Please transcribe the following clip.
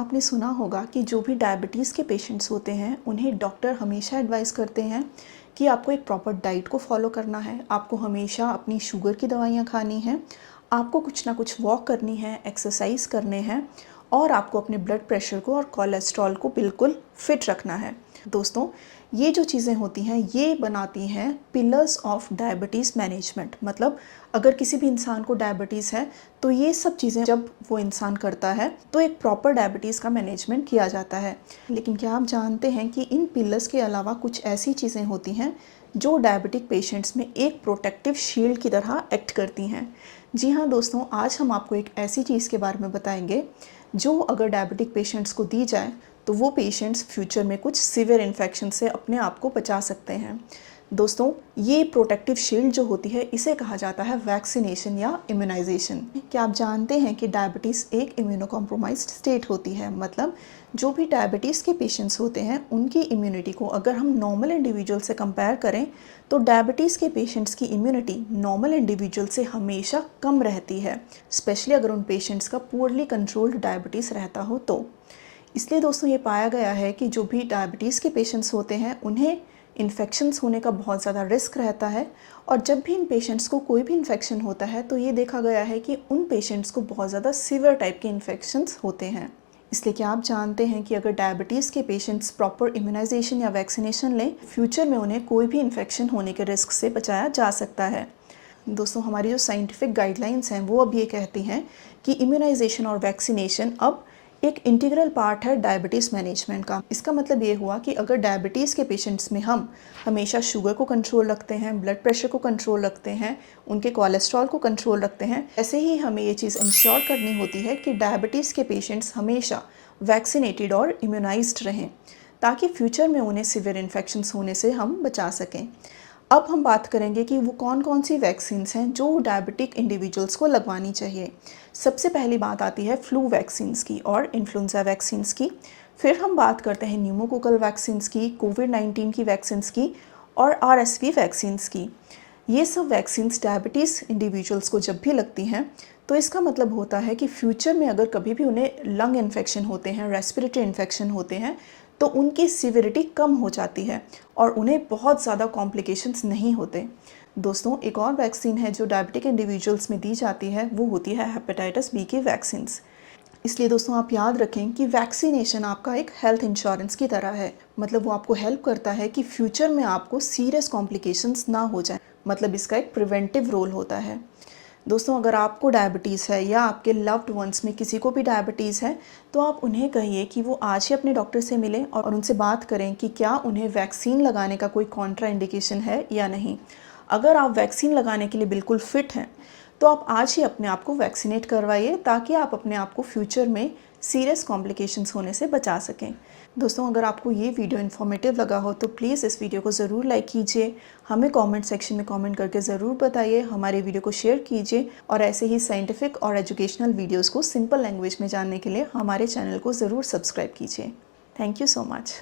आपने सुना होगा कि जो भी डायबिटीज़ के पेशेंट्स होते हैं उन्हें डॉक्टर हमेशा एडवाइस करते हैं कि आपको एक प्रॉपर डाइट को फॉलो करना है, आपको हमेशा अपनी शुगर की दवाइयाँ खानी हैं, आपको कुछ ना कुछ वॉक करनी है, एक्सरसाइज करने हैं और आपको अपने ब्लड प्रेशर को और कोलेस्ट्रॉल को बिल्कुल फिट रखना है। दोस्तों, ये जो चीज़ें होती हैं ये बनाती हैं पिलर्स ऑफ डायबिटीज़ मैनेजमेंट। मतलब अगर किसी भी इंसान को डायबिटीज़ है तो ये सब चीज़ें जब वो इंसान करता है तो एक प्रॉपर डायबिटीज़ का मैनेजमेंट किया जाता है। लेकिन क्या आप जानते हैं कि इन पिलर्स के अलावा कुछ ऐसी चीज़ें होती हैं जो डायबिटिक पेशेंट्स में एक प्रोटेक्टिव शील्ड की तरह एक्ट करती हैं। जी हाँ दोस्तों, आज हम आपको एक ऐसी चीज़ के बारे में बताएंगे जो अगर डायबिटिक पेशेंट्स को दी जाए तो वो पेशेंट्स फ्यूचर में कुछ सीवियर इन्फेक्शन से अपने आप को बचा सकते हैं। दोस्तों, ये प्रोटेक्टिव शील्ड जो होती है इसे कहा जाता है वैक्सीनेशन या इम्यूनाइजेशन। क्या आप जानते हैं कि डायबिटीज़ एक इम्यूनो कॉम्प्रोमाइज्ड स्टेट होती है। मतलब जो भी डायबिटीज़ के पेशेंट्स होते हैं उनकी इम्यूनिटी को अगर हम नॉर्मल इंडिविजुअल से कंपेयर करें तो डायबिटीज़ के पेशेंट्स की इम्यूनिटी नॉर्मल इंडिविजुअल से हमेशा कम रहती है, स्पेशली अगर उन पेशेंट्स का पुअरली कंट्रोल्ड डायबिटीज़ रहता हो तो। इसलिए दोस्तों ये पाया गया है कि जो भी डायबिटीज़ के पेशेंट्स होते हैं उन्हें इन्फेक्शंस होने का बहुत ज़्यादा रिस्क रहता है। और जब भी इन पेशेंट्स को कोई भी इन्फेक्शन होता है तो ये देखा गया है कि उन पेशेंट्स को बहुत ज़्यादा सीवियर टाइप के इन्फेक्शंस होते हैं। इसलिए क्या आप जानते हैं कि अगर डायबिटीज़ के पेशेंट्स प्रॉपर इम्यूनाइजेशन या वैक्सीनेशन लें, फ्यूचर में उन्हें कोई भी इन्फेक्शन होने के रिस्क से बचाया जा सकता है। दोस्तों, हमारी जो साइंटिफिक गाइडलाइंस हैं वो अब ये कहती हैं कि इम्यूनाइजेशन और वैक्सीनेशन अब एक इंटीग्रल पार्ट है डायबिटीज़ मैनेजमेंट का। इसका मतलब ये हुआ कि अगर डायबिटीज़ के पेशेंट्स में हम हमेशा शुगर को कंट्रोल रखते हैं, ब्लड प्रेशर को कंट्रोल रखते हैं, उनके कोलेस्ट्रॉल को कंट्रोल रखते हैं, ऐसे ही हमें ये चीज़ इंश्योर करनी होती है कि डायबिटीज़ के पेशेंट्स हमेशा वैक्सीनेटेड और इम्यूनाइज्ड रहें ताकि फ्यूचर में उन्हें सीवियर इन्फेक्शंस होने से हम बचा सकें। अब हम बात करेंगे कि वो कौन कौन सी वैक्सीन्स हैं जो डायबिटिक इंडिविजुअल्स को लगवानी चाहिए। सबसे पहली बात आती है फ्लू वैक्सीन्स की और इन्फ्लुएंजा वैक्सीन्स की। फिर हम बात करते हैं न्यूमोकोकल वैक्सीन्स की, कोविड-19 की वैक्सीन्स की और आरएसवी वैक्सीन्स की। ये सब वैक्सीन्स डायबिटीज़ इंडिविजुअल्स को जब भी लगती हैं तो इसका मतलब होता है कि फ्यूचर में अगर कभी भी उन्हें लंग इन्फेक्शन होते हैं, रेस्पिरेटरी इन्फेक्शन होते हैं तो उनकी सिविरिटी कम हो जाती है और उन्हें बहुत ज़्यादा कॉम्प्लिकेशंस नहीं होते। दोस्तों, एक और वैक्सीन है जो डायबिटिक इंडिविजुअल्स में दी जाती है वो होती है हेपेटाइटिस बी की वैक्सीन्स। इसलिए दोस्तों आप याद रखें कि वैक्सीनेशन आपका एक हेल्थ इंश्योरेंस की तरह है। मतलब वो आपको हेल्प करता है कि फ्यूचर में आपको सीरियस कॉम्प्लिकेशंस ना हो जाए। मतलब इसका एक प्रिवेंटिव रोल होता है। दोस्तों, अगर आपको डायबिटीज़ है या आपके लव्ड वंस में किसी को भी डायबिटीज़ है तो आप उन्हें कहिए कि वो आज ही अपने डॉक्टर से मिलें और उनसे बात करें कि क्या उन्हें वैक्सीन लगाने का कोई कॉन्ट्रा इंडिकेशन है या नहीं। अगर आप वैक्सीन लगाने के लिए बिल्कुल फिट हैं तो आप आज ही अपने आप को वैक्सीनेट करवाइए ताकि आप अपने आप को फ्यूचर में सीरियस कॉम्प्लिकेशंस होने से बचा सकें। दोस्तों, अगर आपको ये वीडियो इन्फॉर्मेटिव लगा हो तो प्लीज़ इस वीडियो को ज़रूर लाइक कीजिए, हमें कमेंट सेक्शन में कमेंट करके ज़रूर बताइए, हमारे वीडियो को शेयर कीजिए और ऐसे ही साइंटिफिक और एजुकेशनल वीडियोस को सिंपल लैंग्वेज में जानने के लिए हमारे चैनल को ज़रूर सब्सक्राइब कीजिए। Thank you so much.